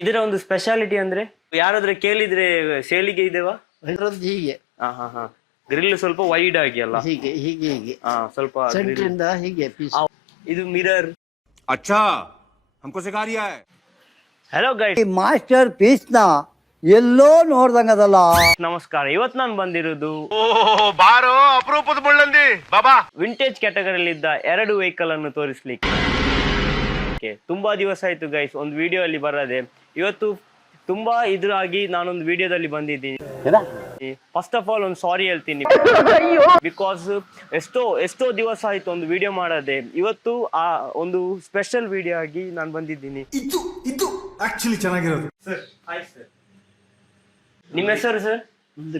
ಇದರ ಒಂದು ಸ್ಪೆಷಾಲಿಟಿ ಅಂದ್ರೆ ಯಾರಾದ್ರೆ ಕೇಳಿದ್ರೆ ಸೇಲಿಗೆ ಇದೆವಾ ಇದರದ್ದು ಹೀಗೆ ಹಾ ಹಾ ಹಾ ಗ್ರಿಲ್ ಸ್ವಲ್ಪ ವೈಡ್ ಆಗಿ ಅಲ್ಲ ಹೀಗೆ ಹೀಗೆ ಹೀಗೆ ಹಾ ಸ್ವಲ್ಪ grill. ಸೆಂಟ್ರಿಂದ ಹೀಗೆ ಪೀಸ್ ಆ, ಇದು ಮಿರರ್ अच्छा हमको सिखा रिया है ಹಲೋ ಗೈಡ್ ಈ ಮಾಸ್ಟರ್ ಪೀಸ್ನ ಎಲ್ಲೋ ನೋಡ್ದಂಗದಲ್ಲ ನಮಸ್ಕಾರ ಇವತ್ತು ನಾನು ಬಂದಿರೋದು ಓ ಬಾರೋ ಅಪರೂಪದ ಮುಳ್ಳಂದಿ ಬಾಬಾ ವಿಂಟೇಜ್ ಕ್ಯಾಟಗರಿಯಲ್ಲಿ ಇದ್ದ ಎರಡು ವೆಹಿಕಲ್ ಅನ್ನು ತೋರಿಸ್ಲಿಕ್ಕೆ Okay, ತುಂಬಾ ದಿವಸ ಆಯ್ತು ಗೈಸ್ ಒಂದು ವಿಡಿಯೋ ಅಲ್ಲಿ ಬರದೆ ಇವತ್ತು ತುಂಬಾ ಇದ್ರಾಗಿ ನಾನೊಂದು ವಿಡಿಯೋದಲ್ಲಿ ಬಂದಿದ್ದೀನಿ. ಫಸ್ಟ್ ಆಫ್ ಆಲ್ ಒಂದು ಸಾರಿ ಹೇಳ್ತೀನಿ. ಬಿಕಾಸ್ ಎಷ್ಟೋ ಎಷ್ಟೋ ದಿವಸ ಆಯ್ತು ಒಂದು ವಿಡಿಯೋ ಮಾಡದೆ. ಇವತ್ತು ಆ ಒಂದು ಸ್ಪೆಷಲ್ ವಿಡಿಯೋ ಆಗಿ ನಾನು ಬಂದಿದ್ದೀನಿ. ಇದು ಇದು ಆಕ್ಚುಲಿ ಚೆನ್ನಾಗಿರೋದು. ಸರ್ ಹಾಯ್ ಸರ್ ನಿಮ್ಮ ಹೆಸರು sir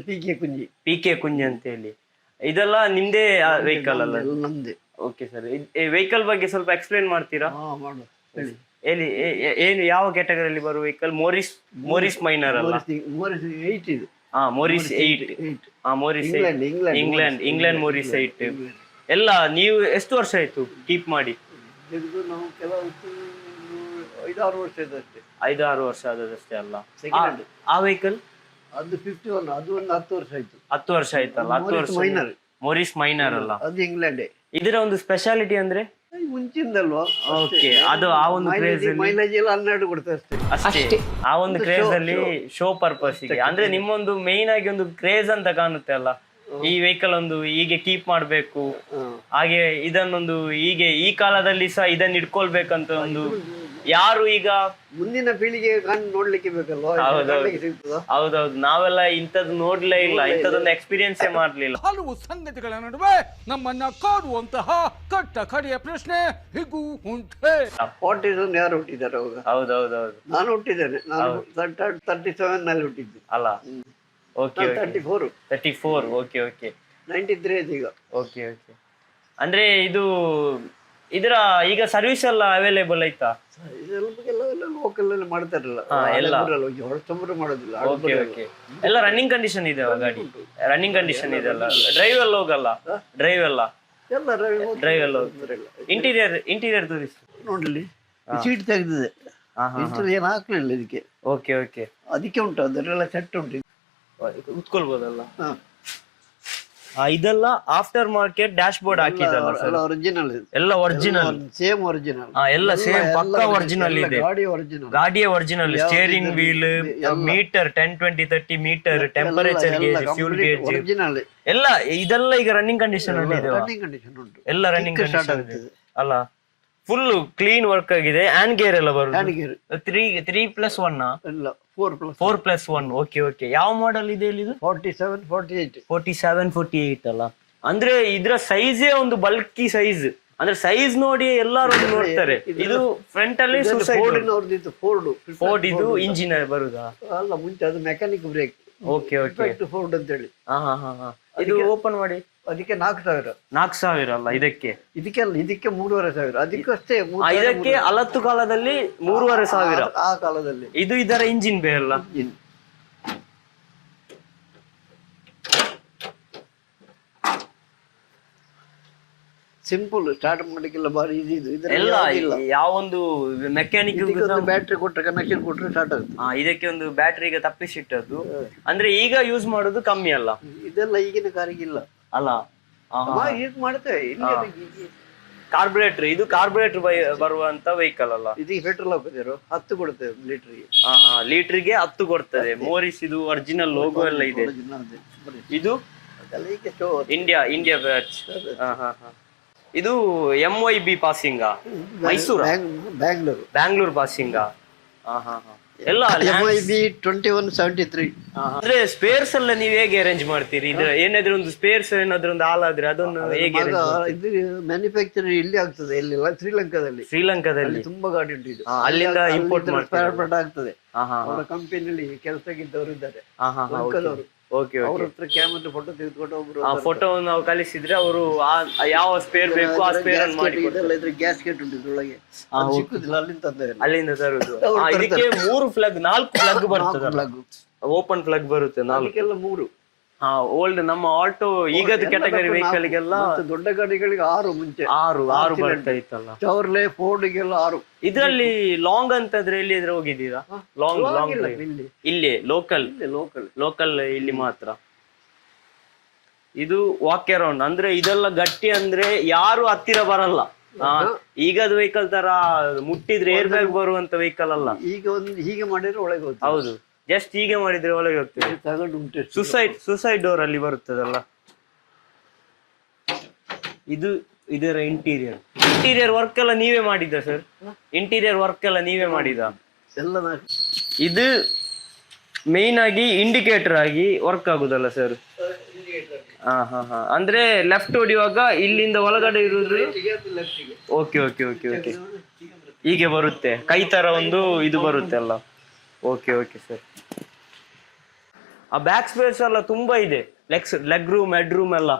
P K Kunji P K Kunji ಅಂತ ಹೇಳಿ. ಇದೆಲ್ಲ ನಿಮ್ದೇ ವೆಹಿಕಲ್ ಅಲ್ಲ? ನಮ್ದೇ ಓಕೆ ಸರ್ ವೆಹಿಕಲ್ ಬಗ್ಗೆ ಸ್ವಲ್ಪ ಎಕ್ಸ್ಪ್ಲೇನ್ ಮಾಡ್ತೀರಾ? ಹಾ ಮಾಡು. ಹೇಳಿ. ಎಲ್ಲಿ ಏ- ಏ- ಏನು ಯಾವ ಕ್ಯಾಟಗರಿಯಲ್ಲಿ ಬರುವ ವೆಹಿಕಲ್ ಮೋರಿಸ್ ಮೋರಿಸ್ ಮೈನರ್ ಅಲ್ಲ? ಮೋರಿಸ್ ಏಯ್ಟ್ ಇದು. ಹಾ ಮೋರಿಸ್ ಏಟ್ ಏಯ್ಟ್ ಹಾ Morris England, England, England England Morris eight ಎಲ್ಲ ನೀವು ಎಷ್ಟು ವರ್ಷ ಆಯ್ತು ಕೀಪ್ ಮಾಡಿ? ತೆಗೆದು ನಾವು ಕೆಲವು ಐದಾರು ವರ್ಷ ಇದಷ್ಟೇ ಐದು ಆರು ವರ್ಷ ಆದದಷ್ಟೇ ಅಲ್ಲ. Second ಆ ವೆಹಿಕಲ್ ಅದು ಫಿಫ್ಟಿ ಒನ್ ಅದು ಒಂದು ಹತ್ತು ವರ್ಷ ಆಯ್ತು. ಹತ್ತು ವರ್ಷ ಆಯ್ತಲ್ಲ ಹತ್ತು Morris ವರ್ಷ minor. ಮೋರಿಸ್ ಮೈನರ್ ಅಲ್ಲ. ಅದು ಇಂಗ್ಲೆಂಡೇ ಇದರ ಒಂದು ಸ್ಪೆಷಾಲಿಟಿ ಅಂದ್ರೆ? ಮುಂಚಿಂದಲ್ವಾ? Okay, ಅದು ಆ ಒಂದು craze ಅಲ್ಲಿ- ಮೈಲೇಜ್ ಎಲ್ಲ ಹನ್ನೆರಡು ಕೊಡ್ತದೆ ಅಷ್ಟೇ. ಅಷ್ಟೇ. ಆ ಒಂದು ಒಂದು ಕ್ರೇಜ್ ಅಲ್ಲಿ ಶೋ ಪರ್ಪಸ್ಗೆ. ಅಂದ್ರೆ ನಿಮ್ಮೊಂದು ಮೇನ್ ಆಗಿ ಒಂದು ಕ್ರೇಜ್ ಅಂತ ಕಾಣುತ್ತೆ ಅಲ್ಲ? ಈ ವೆಹಿಕಲ್ ಒಂದು ಹೀಗೆ ಕೀಪ್ ಮಾಡ್ಬೇಕು. ಹಾಗೆ ಇದನ್ನೊಂದು ಹೀಗೆ ಈ ಕಾಲದಲ್ಲಿ ಸಹ ಇದನ್ನ ಇಟ್ಕೊಳ್ಬೇಕಂತ ಒಂದು ಯಾರು ಈಗ? ಮುಂದಿನ ಪೀಳಿಗೆ ಕಣ್ಣು ನೋಡ್ಲಿಕ್ಕೆ ಬೇಕಲ್ವಾ? ಹೌದೌದು. ನಾವೆಲ್ಲ ಇಂಥದ್ ನೋಡ್ಲೇ ಇಲ್ಲ. ಇಂಥದ್ದೊಂದು ಎಕ್ಸ್ಪೀರಿಯನ್ಸೇ ಮಾಡ್ಲಿಲ್ಲ. ಹಲವು ಸಂಗತಿಗಳ ನಡುವೆ ನಮ್ಮನ್ನ ಕಾಡುವಂತಹ ಕಟ್ಟ ಕಡೆಯ ಪ್ರಶ್ನೆ ಹೀಗೂ ಉಂಟೆ. ಫಾರ್ಟಿ ಸೆವೆನ್ ಯಾರು ಹುಟ್ಟಿದ್ದಾರೆ ಅವಾಗ? ಹೌದೌದೌದು. ನಾನು ಹುಟ್ಟಿದ್ದೇನೆ. ನಾನು ತರ್ಟಿ ಸೆವೆನ್ನಲ್ಲಿ ಹುಟ್ಟಿದ್ದೆ. ಅಲ್ಲ. Okay thirty four thirty four okay okay. Ninety three ಈಗ. Okay okay. ಅಂದ್ರೆ ಇದು ಇದರ ಈಗ ಸರ್ವಿಸ್ ಎಲ್ಲ ಅವೈಲೇಬಲ್ ಐತಾ ಲೋಕಲ್ ಅಲ್ಲಿ ಮಾಡ್ತಾರಲ್ಲ ಹಾ, ಎಲ್ಲ. ಹೊರತಂಬರು ಮಾಡೋದಿಲ್ಲ ಓಕೆ ಓಕೆ ಎಲ್ಲ ರನ್ನಿಂಗ್ ಕಂಡೀಷನ್ ಇದೆ ಗಾಡಿ. ರನ್ನಿಂಗ್ ಕಂಡೀಷನ್ ಇದೆ ಅಲ್ಲ. ಡ್ರೈವ್ ಎಲ್ಲ ಹೋಗಲ್ಲ? ಡ್ರೈವ್ ಎಲ್ಲ ಎಲ್ಲ ಡ್ರೈವ್ ಎಲ್ಲ ಇಂಟೀರಿಯರ್ ಇಂಟೀರಿಯರ್ ತೋರಿಸಿ. ನೋಡಲಿ ಸೀಟ್ ತೆಗೆದಿದೆ. ಹಾ ಹಾ ಇಂಟರ್ ಏನು ಹಾಕ್ಲಿಲ್ಲ ಇದಕ್ಕೆ. ಓಕೆ ಓಕೆ ಅದಕ್ಕೆ ಉಂಟು ಅದರೆಲ್ಲ ಸೆಟ್ ಉಂಟು. ಕುತ್ಕೊಳ್ಬೋದಲ್ಲ ಹಾ. ಇದೆಲ್ಲ ಆಫ್ಟರ್ ಮಾರ್ಕೆಟ್ ಡ್ಯಾಶ್ ಬೋರ್ಡ್ ಹಾಕಿದಲ್ಲ ಎಲ್ಲ ಸರ್ ಒರಿಜಿನಲ್ ಎಲ್ಲ ಒರಿಜಿನಲ್ ಸೇಮ್ ಒರಿಜಿನಲ್ ಎಲ್ಲ ಸೇಮ್ ಪಕ್ಕ ಒರಿಜಿನಲ್ ಇದೆ. ಗಾಡಿ ಒರಿಜಿನಲ್ ಗಾಡಿಯ original steering wheel meter ten twenty thirty meter temperature gauge fuel gauge original ಎಲ್ಲ ಇದೆಲ್ಲ ಈಗ ರನ್ನಿಂಗ್ ಕಂಡೀಷನ್ ಅಲ್ಲಿ ಇದೆ ರನ್ನಿಂಗ್ ಕಂಡೀಷನ್ ಉಂಟು. ಎಲ್ಲ ರನ್ನಿಂಗ್ ಕಂಡೀಷನ್ ಅಲ್ಲ ಫುಲ್ ಕ್ಲೀನ್ ವರ್ಕ್ ಆಗಿದೆ. ಆನ್ ಗೇರ್ ಎಲ್ಲ ಬರುತ್ತೆ three three plus one four plus four plus one okay okay ಯಾವ ಮಾಡೆಲ್ ಇದೆ ಇಲ್ಲಿ forty seven forty eight forty seven forty eight ಅಲ್ಲ. ಅಂದ್ರೆ ಇದ್ರ ಸೈಜೇ ಒಂದು ಬಲ್ಕಿ ಸೈಜ್ ಅಂದ್ರೆ ಸೈಜ್ ನೋಡಿ ಎಲ್ಲರೂ ನೋಡ್ತಾರೆ. ಇದು ಫ್ರಂಟ್ ಅಲ್ಲಿ ಫೋರ್ಡ್ ಫೋರ್ಡ್ ಫೋರ್ಡ್ ಇದು ಇಂಜಿನ್ ಬರುದಾ? ಅಲ್ಲ ಮುಂಚೆ ಅದು mechanic brake okay okay Ford ಅಂತ ಹೇಳಿ ಹಾ ಹಾ ಹಾ ಇದು ಓಪನ್ ಮಾಡಿ. ಅದಕ್ಕೆ ನಾಲ್ಕು ಸಾವಿರ. ನಾಲ್ಕು ಸಾವಿರ ಅಲ್ಲ ಇದಕ್ಕೆ? ಇದಕ್ಕೆ ಅಲ್ಲ ಇದಕ್ಕೆ ಮೂರುವರೆ ಸಾವಿರ. ಅದಕ್ಕಷ್ಟೇ ಮೂರು ಆ, ಸಾವಿರ, ಇದಕ್ಕೆ ಅಲತ್ತು ಕಾಲದಲ್ಲಿ ಮೂರುವರೆ ಸಾವಿರ. ಆ- ಆ ಕಾಲದಲ್ಲಿ. ಇದು ಇದರ ಇಂಜಿನ್ ಬೇ ಅಲ್ಲ? ಸಿಂಪಲ್ ಸ್ಟಾರ್ಟ್ ಮಾಡ್ಲಿಕ್ಕೆಲ್ಲ ಬಾರಿ ಇದು. ಇದು ಎಲ್ಲ ಯಾವ ಯಾವೊಂದು ಮೆಕ್ಯಾನಿಕ್ ಒಂದು ಬ್ಯಾಟ್ರಿ ಕೊಟ್ಟರೆ ಕನೆಕ್ಷನ್ ಕೊಟ್ಟರೆ ಸ್ಟಾರ್ಟ್ ಆಗುತ್ತೆ. ಇದಕ್ಕೆ ಒಂದು ಬ್ಯಾಟ್ರಿಗೆ ತಪ್ಪಿಸಿಟ್ಟದ್ದು. ಅಂದ್ರೆ ಈಗ ಯೂಸ್ ಮಾಡೋದು ಕಮ್ಮಿ ಅಲ್ಲ? ಇದೆಲ್ಲ ಈಗಿನ ಕಾರಿಗೆ ಇಲ್ಲ. ಅಲ್ಲ ಯೂಸ್ ಮಾಡ್ತೇವೆ ಇಲ್ಲಿ ಕಾರ್ಬೊರೇಟರ್ ಇದು ಕಾರ್ಬೊರೇಟರ್ ಬರುವಂತ ವೆಹಿಕಲ್ ಅಲ್ಲ. ಇದು ಪೆಟ್ರೋಲ್ ಹಾಕಿದ್ರು ಹತ್ತು ಕೊಡುತ್ತೇವೆ ಲೀಟ್ರಿಗೆ ಲೀಟರ್ಗೆ ಹತ್ತು ಕೊಡ್ತದೆ. ಮೋರಿಸ್ ಇದು ಒರಿಜಿನಲ್ ಲೋಗೋ ಎಲ್ಲ ಇದೆ. ಇದು? ಅದೆಲ್ಲ ಈಗ ಶೋ ಇಂಡಿಯಾ ಇಂಡಿಯಾ ಬ್ಯಾಚ್ ಹಾ ಹಾ ಹಾ. ಇದು M Y B passing Mysuru? Bangalore. Bangalore passing ಹಾ ಹಾ ಹಾ. ಎಲ್ಲ M I B twenty one seventy three ಅಂದ್ರೆ ಸ್ಪೇರ್ಸ್ ಎಲ್ಲ ನೀವು ಹೇಗೆ ಅರೇಂಜ್ ಮಾಡ್ತೀರಿ? ಇದ್ರ ಏನಾದ್ರೂ ಒಂದು ಸ್ಪೇರ್ಸ್ ಏನಾದ್ರೂ ಒಂದು ಹಾಲಾದ್ರೆ ಅದನ್ನು ಹೇಗೆ arrange ಮಾಡ್ತೀರಿ? ಇದು ಮ್ಯಾನುಫ್ಯಾಕ್ಚರ್ ಇಲ್ಲಿ ಆಗ್ತದೆ ಇಲ್ಲಿ ಶ್ರೀಲಂಕಾದಲ್ಲಿ. ಶ್ರೀಲಂಕಾದಲ್ಲಿ? ಅಲ್ಲಿ ತುಂಬಾ ಗಾಡಿ ಉಂಟು ಇದು. ಹಾ, ಅಲ್ಲಿಂದ import ಸ್ಪೇರ್ ಮಾಡ್ತಾರೆ. ಪಾರ್ಟ್ ಆಗ್ತದೆ. ಹಾ ಹಾ ಅವರ ಕಂಪನಿಯಲ್ಲಿ ಕೆಲಸಕ್ಕಿದ್ದವರು ಇದ್ದಾರೆ ಹಾ ಹಾ ಹಾ ಲೋಕಲ್ ಓಕೆ ಅವ್ರ ಹತ್ರ ಕ್ಯಾಮ್ರಾ ಫೋಟೋ ತೆಗೆದುಕೊಂಡು ಒಬ್ರು ಆ ಫೋಟೋವನ್ನು ನಾವು ಕಳಿಸಿದ್ರೆ ಅವರು ಆ ಯಾವ ಸ್ಪೇರ್ ಬೇಕು ಆ ಸ್ಪೇರ್ ಅನ್ನು ಮಾಡಿ ಇದ್ರೆ ಗ್ಯಾಸ್ ಕೆಟ್ ಉಂಟು ಇದ್ರೊಳಗೆ. ಅದು ಸಿಕ್ಕುದಿಲ್ಲ ಅಲ್ಲಿಂದ ತಂದೆ ಅಲ್ಲಿಂದ ತರುದು. ಆ, ಇದಕ್ಕೆ ಮೂರು ಫ್ಲಗ್ ನಾಲ್ಕು ಫ್ಲಗ್ ಬರ್ತದೆ. ಓಪನ್ ಫ್ಲಗ್ ಬರುತ್ತೆ ನಾಲ್ಕು. ಅದಕ್ಕೆಲ್ಲ ಮೂರು. ಓಲ್ಡ್ ನಮ್ಮ ಆಲ್ಟೋ ಈಗದ ಕ್ಯಾಟಗರಿ ವೆಹಿಕಲ್ ಗೆಲ್ಲ ದೊಡ್ಡ ಗಾಡಿಗಳಿಗೆ ಆರು ಮುಂಚೆ. ಆರು ಆರು. ಬರ್ತಾ ಇತ್ತಲ್ಲ ಚೌರ್ಲೆ ಫೋರ್ಡ್ಗೆಲ್ಲ ಆರು. ಇದರಲ್ಲಿ ಲಾಂಗ್ ಅಂತಂದ್ರೆ ಎಲ್ಲಿದ್ರೆ ಹೋಗಿದ್ದೀರಾ? ಲಾಂಗ್ ಲಾಂಗ್ ಇಲ್ಲ, ಲೋಕಲ್ ಇಲ್ಲಿ. ಲೋಕಲ್ ಲೋಕಲ್ ಇಲ್ಲಿ ಮಾತ್ರ. ಇದು ವಾಕ್ ಅರೌಂಡ್ ಅಂದ್ರೆ ಇದೆಲ್ಲ ಗಟ್ಟಿ ಅಂದ್ರೆ ಯಾರು ಹತ್ತಿರ ಬರಲ್ಲ. ಈಗದ ವೆಹಿಕಲ್ ತರ ಮುಟ್ಟಿದ್ರೆ ಏರ್ ಬ್ಯಾಗ್ ಬರುವಂತ ವೆಹಿಕಲ್ ಅಲ್ಲ. ಈಗ ಒಂದು ಹೀಗೆ ಮಾಡಿದ್ರೆ ಒಳಗೆ ಹೌದು. ಜಸ್ಟ್ ಹೀಗೆ ಮಾಡಿದ್ರೆ ಒಳಗೆ ಹೋಗ್ತದೆ. ತಗೊಂಡು ಉಂಟು. ಸುಸೈಡ್ ಸುಸೈಡ್ ಡೋರ್ ಅಲ್ಲಿ ಬರುತ್ತದಲ್ಲ? ಇದು ಇದರ ಇಂಟೀರಿಯರ್ ಇಂಟೀರಿಯರ್ ವರ್ಕ್ ಎಲ್ಲ ನೀವೇ ಮಾಡಿದ್ದ ಸರ್ ಇಂಟೀರಿಯರ್ ವರ್ಕ್ ಎಲ್ಲ ನೀವೇ ಮಾಡಿದ ಎಲ್ಲ ಇದು ಮೇನ್ ಆಗಿ ಇಂಡಿಕೇಟರ್ ಆಗಿ ವರ್ಕ್ ಆಗುದಲ್ಲ ಸರ್ ಹಾ ಹಾ ಹಾ. ಅಂದ್ರೆ ಲೆಫ್ಟ್ ಹೊಡಿಯುವಾಗ ಇಲ್ಲಿಂದ ಒಳಗಡೆ ಇರುವುದು ಓಕೆ ಓಕೆ ಓಕೆ ಓಕೆ ಹೀಗೆ ಬರುತ್ತೆ. ಕೈ ತರ ಒಂದು ಇದು ಬರುತ್ತೆ ಅಲ್ಲ. ಓಕೆ ಓಕೆ ಸರ್ ಆ ಬ್ಯಾಕ್ ಸ್ಪೇಸ್ ಎಲ್ಲ ತುಂಬಾ ಇದೆ. Legs leg room head room ಎಲ್ಲ.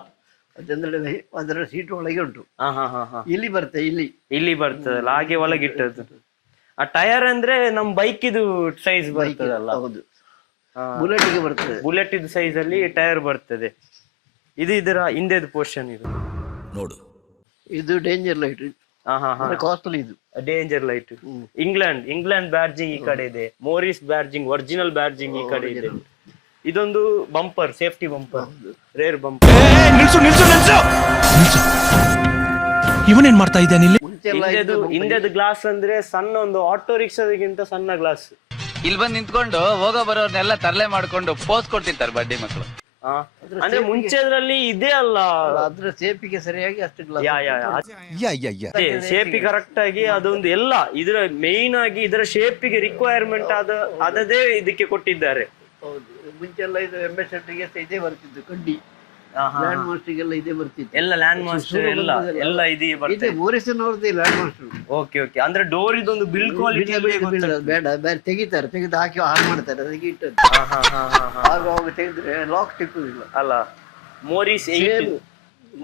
ಅದಂದ್ರೆ ಅದರ ಸೀಟ್ ಒಳಗೆ ಉಂಟು. ಹಾ ಹಾ ಹಾ ಹಾ. ಇಲ್ಲಿ ಬರ್ತದೆ ಇಲ್ಲಿ. ಇಲ್ಲಿ ಬರ್ತದಲ್ಲ ಹಾಗೆ ಒಳಗಿಟ್ಟದ್ದು ಆ ಟೈರ್ ಅಂದ್ರೆ ನಮ್ ಬೈಕ್ ಇದು ಸೈಜ್ ಬರ್ತದಲ್ಲ ಹೌದು. ಬುಲೆಟ್ಗೆ ಬರ್ತದೆ. ಬುಲೆಟ್ ಇದು ಸೈಜ್ ಅಲ್ಲಿ ಟೈರ್ ಬರ್ತದೆ. ಇದು ಇದರ ಹಿಂದೆದು ಪೋರ್ಷನ್ ಇದು. ನೋಡು. ಇದು ಡೇಂಜರ್ ಲೈಟ್ ಕಾಸ್ಟ್ಲಿ ಇದು. ಡೇಂಜರ್ ಲೈಟ್ ಇಂಗ್ಲೆಂಡ್ ಇಂಗ್ಲೆಂಡ್ ಬ್ಯಾರ್ಜಿಂಗ್ ಈ ಕಡೆ ಇದೆ. ಮೋರಿಸ್ ಬ್ಯಾರ್ಜಿಂಗ್ ಒರಿಜಿನಲ್ ಬ್ಯಾರ್ಜಿಂಗ್ ಈ ಕಡೆ ಇದೆ. ಇದೊಂದು bumper safety bumper rear bumper ನಿಲ್ಸು ನಿಲ್ಸು ನಿಲ್ಸು! ಇವನೇನ್ ಮಾಡ್ತಾ ಇದ್ದಾನೆ ಇಲ್ಲಿ ಹಿಂದೆದು ಗ್ಲಾಸ್ ಅಂದ್ರೆ ಸಣ್ಣ ಒಂದು ಆಟೋ ರಿಕ್ಷಾದಗಿಂತ ಸಣ್ಣ ಗ್ಲಾಸ್ ಇಲ್ಲಿ ಬಂದು ನಿಂತ್ಕೊಂಡು ಹೋಗೋ ಬರೋರ್ನೆಲ್ಲ ತರಲೆ ಮಾಡ್ಕೊಂಡು ಪೋಸ್ ಕೊಡ್ತಿರ್ತಾರೆ ಬಡ್ಡಿ ಮಕ್ಕಳು ಅಂದ್ರೆ ಮುಂಚೆದ್ರಲ್ಲಿ ಇದೇ ಅಲ್ಲ. ಅದ್ರ ಸೇಪಿಗೆ ಸರಿಯಾಗಿ ಅಷ್ಟು ಯಾ ಯಾ ಯಾ. ಯಾ ಯಾ ಕರೆಕ್ಟ್ ಆಗಿ ಅದೊಂದು ಎಲ್ಲ ಇದರ ಮೇನ್ ಆಗಿ ಇದರ ಶೇಪಿಗೆ ರಿಕ್ವೈರ್ಮೆಂಟ್ ಆದ ಅದದೇ ಇದಕ್ಕೆ ಕೊಟ್ಟಿದ್ದಾರೆ. ಹೌದು. ಮುಂಚೆ ಎಲ್ಲ ಇದು ಎಂ ಎಸ್ ಇದೇ ಬರ್ತಿದ್ದು ಕಡ್ಡಿ. ಲ್ಯಾಂಡ್ ಮಾಸ್ಟರ್ಗೆಲ್ಲ ಇದೇ ಬರ್ತಿತ್ತು. ಎಲ್ಲ ಲ್ಯಾಂಡ್ ಮಾಸ್ಟರ್ ಎಲ್ಲ ಎಲ್ಲ ಇದೀ ಇದೆ ಬರ್ತದೆ ಮೋರಿಸನ್ ಅವ್ರದ್ದು ಲ್ಯಾಂಡ್ ಮಾಸ್ಟರ್ ಓಕೆ ಓಕೆ ಅಂದ್ರೆ ಡೋರ್ ಇದೊಂದು ಬಿಲ್ ಕ್ವಾಲಿಟಿ ಬೇಡ ಬೇರೆ ತೆಗಿತಾರೆ ತೆಗೆದು ಹಾಕಿ ಹಾಳು ಮಾಡ್ತಾರೆ. ಅದಕ್ಕೆ ಇಟ್ಟದ್ದು. ಲಾಕ್ ತೆಗೆದ್ರೆ ಲಾಕ್ ಸಿಕ್ಕುದಿಲ್ಲ ಅಲ್ಲ ಮೋರಿಸ್ ಏಟ್.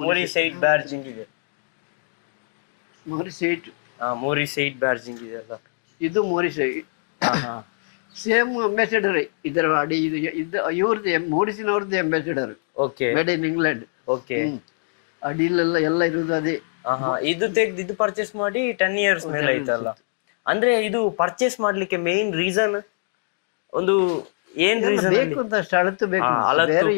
ಮೋರಿಸ್ ಏಟ್ ಬ್ಯಾರ್ಜಿಂಗ್ ಇದೆ. ಮೋರಿಸ್ ಏಟ್ ಹಾ ಮೋರಿಸ್ ಏಟ್ ಬ್ಯಾರ್ಜಿಂಗ್ ಇದೆ ಅಲ್ಲ. ಇದು ಮೋರಿಸ್ ಸೇಮ್ ಅಂಬಾಸಿಡರ್ ಇದರ ಅಡಿ ಇದು ಇದು ಇವ್ರದ್ದು ಮೋರಿಸಿನವ್ರದ್ದು Ambassador okay made in England okay ಅಡಿಲೆಲ್ಲ ಎಲ್ಲ ಇರುವುದು ಅದೇ. ಇದು ತೆಗ್ದು ಇದು ಪರ್ಚೇಸ್ ಮಾಡಿ ಟೆನ್ ಇಯರ್ಸ್ ಮೇಲೆ ಆಯ್ತಲ್ಲ. ಅಂದ್ರೆ ಇದು ಪರ್ಚೇಸ್ ಮಾಡ್ಲಿಕ್ಕೆ ಮೇನ್ ರೀಸನ್ ಒಂದು ಏನ್ ಬೇಕು ಅಂತಷ್ಟು ಅಳತು ಬೇಕು ಬೇರೆ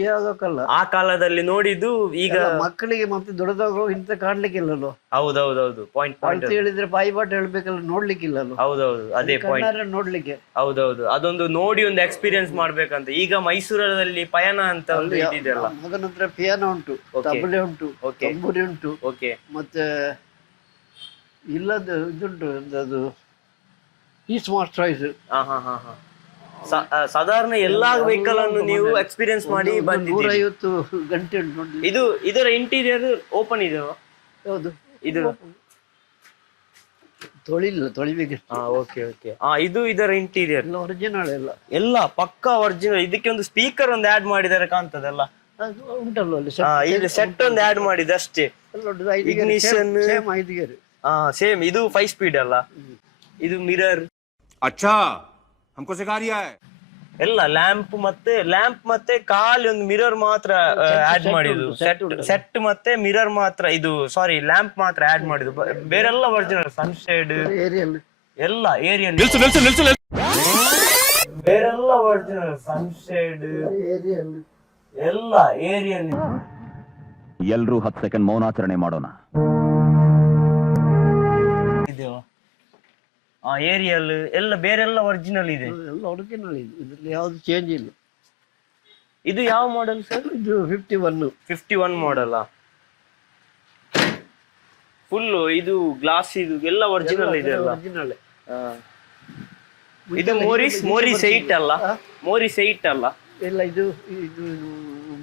ಆ ಕಾಲದಲ್ಲಿ ನೋಡಿದ್ದು ಈಗ ಮಕ್ಕಳಿಗೆ ಮತ್ತೆ ದೊಡ್ಡದಾಗ ಇಂತ ಕಾಣ್ಲಿಕ್ಕಿಲ್ಲಲ್ಲೋ? ಹೌದೌದೌದು ಪಾಯಿಂಟ್ ಪಾಯಿಂಟ್ ಹೇಳಿದ್ರೆ ಬಾಯಿ ಪಾಟ್ ಹೇಳ್ಬೇಕಲ್ಲ ನೋಡ್ಲಿಕ್ಕಿಲ್ಲ ಹೌದೌದು ಅದೇ ಪಾಯಿಂಟ್ ನೋಡ್ಲಿಕ್ಕೆ. ಹೌದೌದು ಅದೊಂದು ನೋಡಿ ಒಂದು ಎಕ್ಸ್ಪೀರಿಯನ್ಸ್ ಮಾಡ್ಬೇಕಂತ. ಈಗ ಮೈಸೂರಲ್ಲಿ ಪಯಣ ಅಂತ ಒಂದು ಇದೆಯಲ್ಲ ಅದನಂತರ ಪಿಯಾನೋ ಉಂಟು ತಬಲೆ ಉಂಟು ತಂಬೂರಿ ಉಂಟು. ಓಕೆ ಮತ್ತೆ ಇಲ್ಲದ ಇದುಂಟು ಅದು ಈ ಮಾಸ್ಟರ್ ಹಾ ಹಾ ಹಾ ಸಾಧಾರಣ ಎಲ್ಲಾ ವೆಹಿಕಲ್ ಅನ್ನು ನೀವು ಎಕ್ಸ್ಪೀರಿಯನ್ಸ್ ಮಾಡಿ ಬಂದಿದ್ದೀರಿ ನೂರೈವತ್ತು ಗಂಟೆ ಉಂಟು ನೋಡ್ಲಿ ಇದು ಇದರ ಇಂಟೀರಿಯರ್ ಓಪನ್ ಇದೆ ಹೌದು ಇದು ತೊಳಿಲ್ಲ ತೊಳಿಬೇಕು ಹಾ ಓಕೆ ಓಕೆ ಹಾ ಇದು ಇದರ ಇಂಟೀರಿಯರ್ ಎಲ್ಲ ಒರಿಜಿನಲ್ ಎಲ್ಲ ಎಲ್ಲ ಪಕ್ಕಾ ಒರಿಜಿನಲ್ ಇದಕ್ಕೆ ಒಂದು ಸ್ಪೀಕರ್ ಒಂದು ಆಡ್ ಮಾಡಿದ್ದಾರೆ ಕಾಣ್ತದಲ್ಲ ಅದು ಉಂಟಲ್ಲ ಅಲ್ಲಿ ಹಾ ಇಲ್ಲಿ ಸೆಟ್ ಒಂದು ಆಡ್ ಮಾಡಿದೆ ಅಷ್ಟೇ Ignition. ಸೇಮ್ ಐದು ಗೇರ್ ಹಾ ಸೇಮ್ ಇದು ಫೈವ್ ಸ್ಪೀಡ್ ಅಲ್ಲ ಇದು ಮಿರರ್ अच्छा हमको सिखा रिया है ಎಲ್ಲ ಲ್ಯಾಂಪ್ ಮತ್ತೆ ಲ್ಯಾಂಪ್ ಮತ್ತೆ ಖಾಲಿ ಒಂದು ಮಿರರ್ ಮಾತ್ರ ಆಡ್ set ಮಾಡಿದ್ದು ಉಂಟು, set ಸೆಟ್ ಉಂಟು. ಸೆಟ್ ಮತ್ತೆ ಮಿರರ್ ಮಾತ್ರ ಇದು ಸಾರಿ ಲ್ಯಾಂಪ್ ಮಾತ್ರ ಆಡ್ ಮಾಡಿದ್ದು ಬ- ಬೇರೆಲ್ಲ ಒರಿಜಿನಲ್ ಸನ್ಶೇಡ್ ಏರಿಯಲ್ಲಿ ಎಲ್ಲ ಏರಿಯಲ್ ನಿಲ್ಸು ನಿಲ್ಸು ನಿಲ್ಸು ನಿಲ್ಸು ಬೇರೆಲ್ಲ ಒರಿಜಿನಲ್ ಸನ್ಶೇಡ್ ಏರಿಯಲ್ಲಿ ಎಲ್ಲ ಏರಿಯಲ್ ಎಲ್ರೂ ಹತ್ತು ಸೆಕೆಂಡ್ ಮೌನಾಚರಣೆ ಮಾಡೋಣ ಆ ಏರಿಯಲ್ ಎಲ್ಲ ಬೇರೆಲ್ಲ ಒರಿಜಿನಲ್ ಇದೆ. ಎಲ್ಲ ಒರಿಜಿನಲ್ ಇದೆ. ಇದರಲ್ಲಿ ಯಾವ್ದು ಚೇಂಜ್ ಇಲ್ಲ. ಇದು ಯಾವ ಮಾಡೆಲ್ ಸರ್ ಇದು fifty one fifty one model full ಇದು ಗ್ಲಾಸ್ ಇದು ಎಲ್ಲ ಒರಿಜಿನಲ್ ಇದೆ ಅಲ್ಲ? ಒರಿಜಿನಲ್ ಇದು ಮೋರಿಸ್ ಮೋರಿಸ್ ಏಟ್ ಅಲ್ಲ? ಮೋರಿಸ್ ಏಟ್ ಅಲ್ಲ? ಇಲ್ಲ ಇದು ಇದು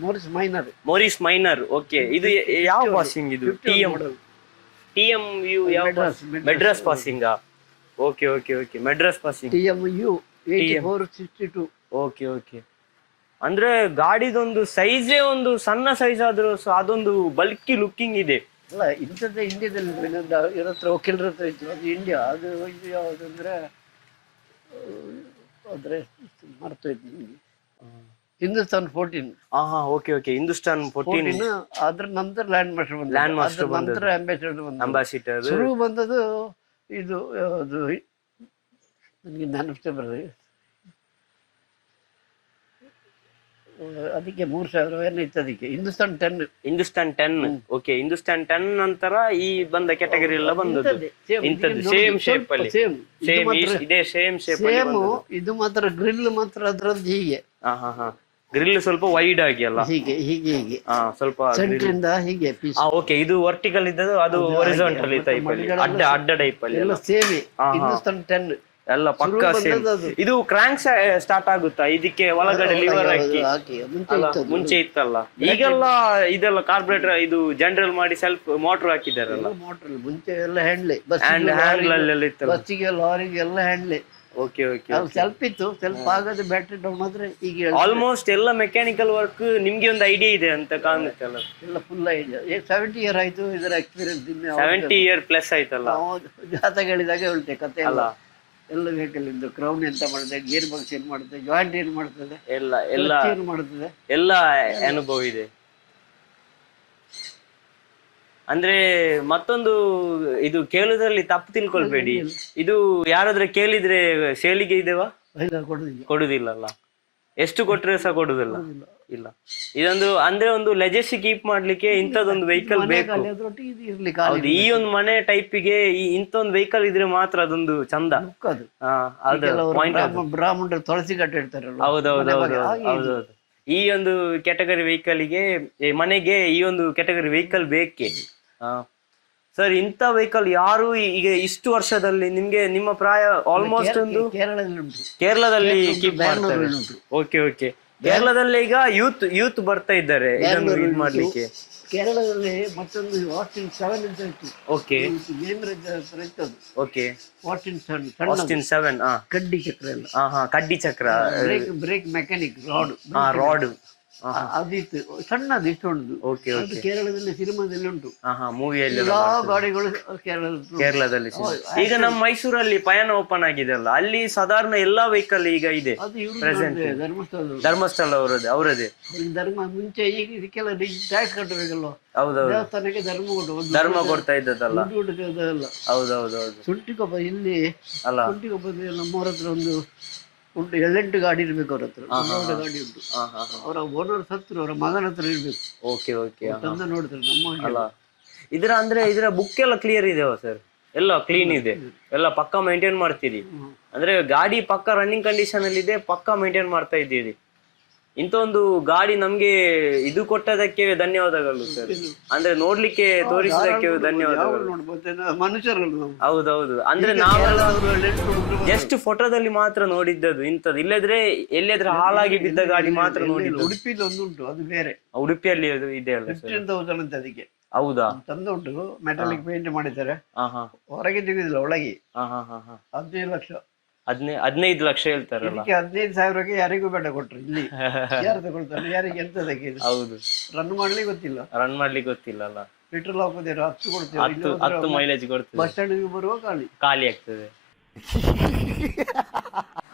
Morris Minor Morris Minor okay ಇದು ಯಾವ ಪಾಸಿಂಗ್ ಇದು? T M T M U ಯಾವ Madras passing okay okay okay Madras passing T M U eighty four sixty two okay okay ಅಂದ್ರೆ ಗಾಡಿದೊಂದು ಸೈಜೇ ಒಂದು ಸಣ್ಣ ಸೈಜ್ ಆದ್ರೂ ಸಹ ಅದೊಂದು ಬಲ್ಕಿ ಲುಕ್ಕಿಂಗ್ ಇದೆ. ಅಲ್ಲ ಇಂಥದ್ದೇ ಇಂಡಿಯಾದಲ್ಲಿ ಇವ್ರ ಹತ್ರ ವಕೀಲರ ಹತ್ರ ಇತ್ತು ಅದು ಇಂಡಿಯಾ ಅದು ಇದು ಯಾವುದಂದ್ರೆ ಅದ್ರ ಮರ್ತೋಯ್ತು ಇದ್ದೀನಿ ಹಿಂದೂಸ್ತಾನ್ ಫೋರ್ಟೀನ್ ಹಾ ಹಾ ಓಕೆ ಓಕೆ ಹಿಂದೂಸ್ತಾನ್ ಫೋರ್ಟೀನ್ ಅದ್ರ ನಂತರ ಲ್ಯಾಂಡ್ ಮಾಸ್ಟರ್ ಬಂದ ಲ್ಯಾಂಡ್ ಮಾಸ್ಟರ್ ನಂತರ. ಅಂಬಾಸಿಡರ್ ಬಂದ ಅಂಬಾಸಿಡರ್ ಶುರು ಬಂದದ್ದು ಇದು ಯಾವುದು ನನಗೆ ನೆನಪಿಸ್ತೇ ಬರೋದು ಅದಕ್ಕೆ ಮೂರು ಸಾವಿರ ಏನೋ ಇತ್ತು ಅದಕ್ಕೆ? Hindustan ten Hindustan ten okay Hindustan ten ನಂತರ ಈ ಬಂದ ಕ್ಯಾಟಗರಿ ಎಲ್ಲ ಬಂದದ್ದು. ಇಂಥದ್ದು ಸೇಮ್ ಶೇಪ್ ಅಲ್ಲಿ. ಸೇಮ್ ಸೇಮ್ ಇದೇ ಸೇಮ್ ಶೇಪ್ ಸೇಮ್ ಇದು ಮಾತ್ರ ಗ್ರಿಲ್ ಮಾತ್ರ ಅದ್ರದ್ದು ಹೀಗೆ. ಹಾ ಹಾ ಹಾ ಗ್ರಿಲ್ ಸ್ವಲ್ಪ ವೈಡ್ ಆಗಿ ಅಲ್ಲ? ಹೀಗೆ ಹೀಗೆ ಹೀಗೆ. ಹಾ ಸ್ವಲ್ಪ ಸೆಂಟ್ರಿಂದ ಇಂದ ಹೀಗೆ ಪೀಸ್ ಆ, ಓಕೆ ಇದು ವರ್ಟಿಕಲ್ ಇದ್ದದ್ದು ಅದು ಹಾಗೆ. ಟೈಪ್ ಅಲ್ಲಿ. ಅಡ್ಡ ಅಡ್ಡ ಟೈಪ್ ಅಲ್ಲಿ ಎಲ್ಲ ಎಲ್ಲ. ಸೇಮೆ. ಹಾ, ಹಾ. ಹಿಂದೂಸ್ತಾನ್ ಟೆನ್ ಎಲ್ಲ ಪಕ್ಕ ಶುರು ಸೇಮ್. ಬಂದದ್ದು ಅದು. ಇದು ಕ್ರಾಂಕ್ ಸ್ಟಾರ್ಟ್ ಆಗುತ್ತಾ? ಇದಕ್ಕೆ ಒಳಗಡೆ ಲಿವರ್ ಹಾಕಿ. ಹಾಕಿ ಮುಂಚೆ ಅಲ್ಲ, ಇತ್ತು ಅದು. ಮುಂಚೆ ಇತ್ತಲ್ಲ? ಈಗೆಲ್ಲ ಇದೆಲ್ಲ ಕಾರ್ಬೊರೇಟರ್ ಇದು ಜನರಲ್ ಮಾಡಿ ಸೆಲ್ಫ್ ಮೋಟರ್ ಹಾಕಿದ್ದಾರೆ ಎಲ್ಲ motor ಮುಂಚೆ ಎಲ್ಲ ಹ್ಯಾಂಡ್ಲೆ ಹ್ಯಾಂಡ್ ಹ್ಯಾಂಡ್ ಅಲ್ಲೆಲ್ಲ ಇತ್ತಲ್ಲ? ಬಸ್ಸಿಗೆ ಲಾರಿಗೆ ಎಲ್ಲ ಹ್ಯಾಂಡ್ಲೆ ಓಕೆ ಓಕೆ ಅದು ಸ್ವಲ್ಪ ಇತ್ತು ಸ್ವಲ್ಪ ಆಗದೆ ಬ್ಯಾಟ್ರಿ ಡೌನ್ ಆದ್ರೆ ಈಗ ಆಲ್ಮೋಸ್ಟ್ ಎಲ್ಲ ಮೆಕ್ಯಾನಿಕಲ್ ವರ್ಕ್ ನಿಮ್ಗೆ ಒಂದು ಐಡಿಯಾ ಇದೆ ಅಂತ ಕಾಣುತ್ತೆ ಅಲ್ಲ. ಎಲ್ಲ ಫುಲ್ ಐಡಿಯಾ ಸೆವೆಂಟಿ ಇಯರ್ ಆಯ್ತು ಇದರ ಎಕ್ಸ್ಪೀರಿಯನ್ಸ್ ಇನ್ನು ಸೆವೆಂಟಿ ಇಯರ್ ಪ್ಲಸ್ ಆಯ್ತಲ್ಲ. ಜಾತಕ ಹೇಳಿದಾಗ ಉಳ್ತೆ ಕತೆ ಎಲ್ಲ. ಅಲ್ಲ. ಎಲ್ಲ ವೆಹಿಕಲ್ ಇದ್ದು ಕ್ರೌನ್ ಎಂತ ಮಾಡುತ್ತೆ ಗೇರ್ ಬಾಕ್ಸ್ ಏನ್ ಮಾಡುತ್ತೆ ಜಾಯಿಂಟ್ ಏನ್ ಮಾಡ್ತದೆ ಎಲ್ಲ ಎಲ್ಲ. ಏನ್ ಮಾಡುತ್ತದೆ? ಎಲ್ಲ ಅನುಭವ ಇದೆ. ಅಂದ್ರೆ ಮತ್ತೊಂದು ಇದು ಕೇಳುದ್ರಲ್ಲಿ ತಪ್ಪು ತಿಳ್ಕೊಳ್ಬೇಡಿ. ಇದು ಯಾರಾದ್ರೆ ಕೇಳಿದ್ರೆ ಸೇಲಿಗೆ ಇದೆವಾ ಇಲ್ಲ ಕೊಡುದಿಲ್ಲ. ಅಲ್ಲ ಎಷ್ಟು ಕೊಟ್ರೆ ಸಹ ಕೊಡುದಿಲ್ಲ. ಇಲ್ಲ. ಇದೊಂದು ಅಂದ್ರೆ ಒಂದು ಲೆಜೆಸಿ ಕೀಪ್ ಮಾಡ್ಲಿಕ್ಕೆ ಇಂಥದೊಂದು ವೆಹಿಕಲ್ ಬೇಕು. ಹೌದು ಈ ಒಂದು ಮನೆ ಟೈಪಿಗೆ ಈ ಇಂಥ ಒಂದು ವೆಹಿಕಲ್ ಇದ್ರೆ ಮಾತ್ರ ಅದೊಂದು ಚಂದ. ಬ್ರಾಹ್ಮಣರು ತುಳಸಿ ಕಟ್ಟಿರ್ತಾರೆ ಹೌದೌದು ಹೌದೌದು. ಈ ಒಂದು ಕ್ಯಾಟಗರಿ ವೆಹಿಕಲ್ಗೆ ಮನೆಗೆ ಈ ಒಂದು ಕ್ಯಾಟಗರಿ ವೆಹಿಕಲ್ ಬೇಕೆ? ಸರ್ ಇಂಥ ವೆಹಿಕಲ್ ಯಾರು ಈಗ ಇಷ್ಟು ವರ್ಷದಲ್ಲಿ ನಿಮ್ಗೆ ನಿಮ್ಮ ಪ್ರಾಯ ಆಲ್ಮೋಸ್ಟ್ ಒಂದು ಕೇರಳದಲ್ಲಿ ಓಕೆ ಓಕೆ ಕೇರಳದಲ್ಲಿ ಈಗ ಯೂತ್ ಯೂತ್ ಬರ್ತಾ ಇದ್ದಾರೆ. ಇದನ್ನು ಮಾಡ್ಲಿಕ್ಕೆ. ಕೇರಳದಲ್ಲಿ ಮತ್ತೊಂದು ವಾಟಿನ್ ಸೆವೆನ್ ಅಂತ ಇತ್ತು. ಓಕೆ ಹತ್ರ ಇತ್ತು ಅದು. ಓಕೆ ವಾಟಿನ್ ಸೆವೆನ್ ಸಣ್ಣ ಆಸ್ಟಿನ್ ಸೆವೆನ್ ಕಡ್ಡಿ ಚಕ್ರ ಎಲ್ಲ. ಹಾ ಹಾ ಕಡ್ಡಿ ಚಕ್ರ. ಬ್ರೇಕ್ ಬ್ರೇಕ್ ಮೆಕ್ಯಾನಿಕ್ ರಾಡ್ ಹಾ ರಾಡ್ ಅದಿತ್ತು ಸಣ್ಣದು ಇಷ್ಟೊಂದು ಅದು ಓಕೆ ಕೇರಳದಲ್ಲಿ ಸಿನಿಮಾದಲ್ಲಿ ಉಂಟು. ಮೂವಿಯಲ್ಲಿ ಎಲ್ಲಾ ಗಾಡಿಗಳು ಕೇರಳದಲ್ಲಿ ಕೇರಳದಲ್ಲಿ ಈಗ ನಮ್ಮ ಮೈಸೂರಲ್ಲಿ ಪಯಣ ಓಪನ್ ಆಗಿದೆ ಅಲ್ಲ ಅಲ್ಲಿ ಸಾಧಾರಣ ಎಲ್ಲಾ ವೆಹಿಕಲ್ ಈಗ ಇದೆ. ಅದು. ಧರ್ಮಸ್ಥಳ ಧರ್ಮಸ್ಥಳ ಅವರದೇ ಅವರದೇ ಧರ್ಮ ಮುಂಚೆ ಈಗ ಇದಕ್ಕೆಲ್ಲ ಟ್ಯಾಕ್ಸ್ ಕಟ್ಟಬೇಕಲ್ಲ ಹೌದೌದು. ದೇವಸ್ಥಾನಕ್ಕೆ ಧರ್ಮ ಕೊಟ್ಟು ಧರ್ಮ ಕೊಡ್ತಾ ಇದ್ದದಲ್ಲ ಹೌದೌದು ಸುಂಟಿಕೊಪ್ಪ ಇಲ್ಲಿ ಅಲ್ಲ. ಸುಂಟಿಕೊಬ್ಬದಲ್ಲಿ ನಮ್ಮವ್ರ ಹತ್ರ ಒಂದು ಉಂಟು ಏಳೆಂಟು ಗಾಡಿ ಇರ್ಬೇಕು ಅವ್ರ ಹತ್ರ. ಒಂದೊಂದು ಗಾಡಿ ಉಂಟು. ಅವರ ಓನರ್ ಸತ್ರು ಅವರ ಮಗನ ಹತ್ರ ಇರ್ಬೇಕು. ಓಕೆ ಓಕೆ ತಂದು ನೋಡ್ತಾರೆ ನಮ್ಮ ಅಲ್ಲ. ಇದರ ಅಂದ್ರೆ ಇದರ ಬುಕ್ ಎಲ್ಲ ಕ್ಲಿಯರ್ ಇದೆಯಾ ಸರ್ ಎಲ್ಲ ಕ್ಲೀನ್ ಇದೆ. ಎಲ್ಲ ಪಕ್ಕ ಮೇಂಟೈನ್ ಮಾಡ್ತೀರಿ. ಅಂದ್ರೆ ಗಾಡಿ ಪಕ್ಕ ರನ್ನಿಂಗ್ ಕಂಡೀಷನ್ ಅಲ್ಲಿ ಇದೆ ಪಕ್ಕ ಮೇಂಟೈನ್ ಮಾಡ್ತಾ ಇದ್ದೀರಿ. ಇಂಥ ಒಂದು ಗಾಡಿ ನಮ್ಗೆ ಇದು ಕೊಟ್ಟದಕ್ಕೆ ಧನ್ಯವಾದಗಳು ಸರ್. ಅಂದ್ರೆ ನೋಡ್ಲಿಕ್ಕೆ ತೋರಿಸಿದಕ್ಕೆ ಧನ್ಯವಾದಗಳು. ಮನುಷ್ಯರಲ್ಲ ಹೌದೌದು. ಅಂದ್ರೆ ನಾವೆಲ್ಲ ಜಸ್ಟ್ ಫೋಟೋದಲ್ಲಿ ಮಾತ್ರ ನೋಡಿದ್ದದು ಇಂಥದ್ದು. ಇಲ್ಲದ್ರೆ ಎಲ್ಲಿಯಾದ್ರೆ ಹಾಳಾಗಿ ಬಿದ್ದ ಗಾಡಿ ಮಾತ್ರ ನೋಡಿದ್ದು. ಉಡುಪಿಲಿ ಒಂದು ಉಂಟು ಅದು ಬೇರೆ. ಉಡುಪಿಯಲ್ಲಿ ಅದು ಇದೆ ಅಲ್ಲ ಅಂತ ಅದಕ್ಕೆ. ಹೌದಾ? ತಂದು ಉಂಟು ಮೆಟಾಲಿಕ್ ಪೇಂಟ್ ಮಾಡಿದ್ದಾರೆ. ಹಾ ಹಾ ಹೊರಗೆ ತೆಗೆದಿಲ್ಲ ಒಳಗೆ. ಹಾ ಹಾ ಹಾ ಹಾ ಹದಿನೈದು ಲಕ್ಷ. ಹದಿನೈ ಹದಿನೈದು ಲಕ್ಷ ಹೇಳ್ತಾರೆ ಇದಕ್ಕೆ ಹದಿನೈದು ಸಾವಿರಕ್ಕೆ ಯಾರಿಗೂ ಬೇಡ ಕೊಟ್ರು ಇಲ್ಲಿ ಯಾರು ತಗೊಳ್ತಾರೆ ಯಾರಿಗೆ ಹೌದು. ರನ್ ಮಾಡ್ಲಿಕ್ಕೆ ಗೊತ್ತಿಲ್ಲ. ರನ್ ಮಾಡ್ಲಿಕ್ಕೆ ಗೊತ್ತಿಲ್ಲಲ್ಲ. ಪೆಟ್ರೋಲ್ ಹಾಕೋದೇರ ಹತ್ತು ಹತ್ತು ಹತ್ತು ಮೈಲೇಜ್ ಕೊಡ್ತದೆ ಬಸ್ ಸ್ಟ್ಯಾಂಡ್ ಬರುವ ಖಾಲಿ. ಖಾಲಿ ಆಗ್ತದೆ.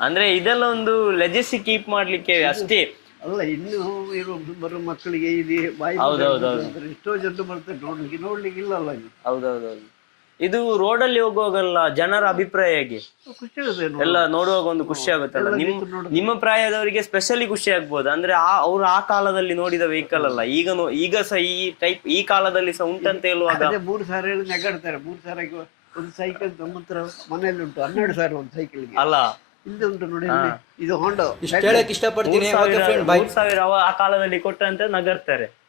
ಅಂದ್ರೆ ಇದೆಲ್ಲ ಒಂದು ಲೆಜೆಸಿ ಕೀಪ್ ಮಾಡ್ಲಿಕ್ಕೆ ಅಷ್ಟೇ. ಅಲ್ಲ ಇನ್ನು ಇರೋ ಬರೋ ಮಕ್ಕಳಿಗೆ ಇದು ಬಾಯಿ ಹೌದು, ಹೌದು, ಹೌದು. ಬರ್ತಾರೆ. ಎಷ್ಟೋ ಜನ ಬರ್ತಾರೆ ನೋಡ್ಲಿಕ್ಕೆ ನೋಡ್ಲಿಕ್ಕೆ ಇಲ್ಲ ಅಲ್ಲ ಇದು. ಹೌದೌದೌದು. ಇದು ರೋಡಲ್ಲಿ ಹೋಗುವಾಗಲ್ಲ ಜನರ ಅಭಿಪ್ರಾಯ ಹೇಗೆ? ಖುಷಿ ಆಗುತ್ತೆ ನೋಡಿ. ಎಲ್ಲ ನೋಡುವಾಗ ಒಂದು ಖುಷಿ ಆಗುತ್ತಲ್ಲ. ನಿಮ್ ನಿಮ್ಮ ಪ್ರಾಯದವರಿಗೆ ಸ್ಪೆಷಲಿ ಖುಷಿ ಆಗ್ಬೋದು. ಅಂದ್ರೆ ಆ ಅವ್ರು ಆ ಕಾಲದಲ್ಲಿ ನೋಡಿದ ವೆಹಿಕಲ್ ಅಲ್ಲ. ಈಗ ನೋ- ಈಗ ಸಹ ಈ ಟೈಪ್ ಈ ಕಾಲದಲ್ಲಿ ಸಹ ಉಂಟಂತ ಹೇಳುವಾಗ ಅದೇ ಮೂರು ಸಾವಿರ ಹೇಳಿ ನೆಗಾಡ್ತಾರೆ. ಮೂರು ಸಾವಿರಕ್ಕೆ ಒಂದು ಸೈಕಲ್ ನಮ್ಮ ಹತ್ರ ಮನೆಯಲ್ಲಿ ಉಂಟು. ಹನ್ನೆರಡು ಸಾವಿರ ಒಂದು ಸೈಕಲ್ ಅಲ್ಲ. ಇಲ್ಲಿ ಉಂಟು ನೋಡಿ ಇಲ್ಲಿ. ಇದು ಹೊಂಡ ಮೂರ್ ಸಾವಿರ ಮೂರ್ ಸಾವಿರ ಅವ ಆ ಕಾಲದಲ್ಲಿ ಕೊಟ್ಟಂತ ನಗರ್ತಾರೆ.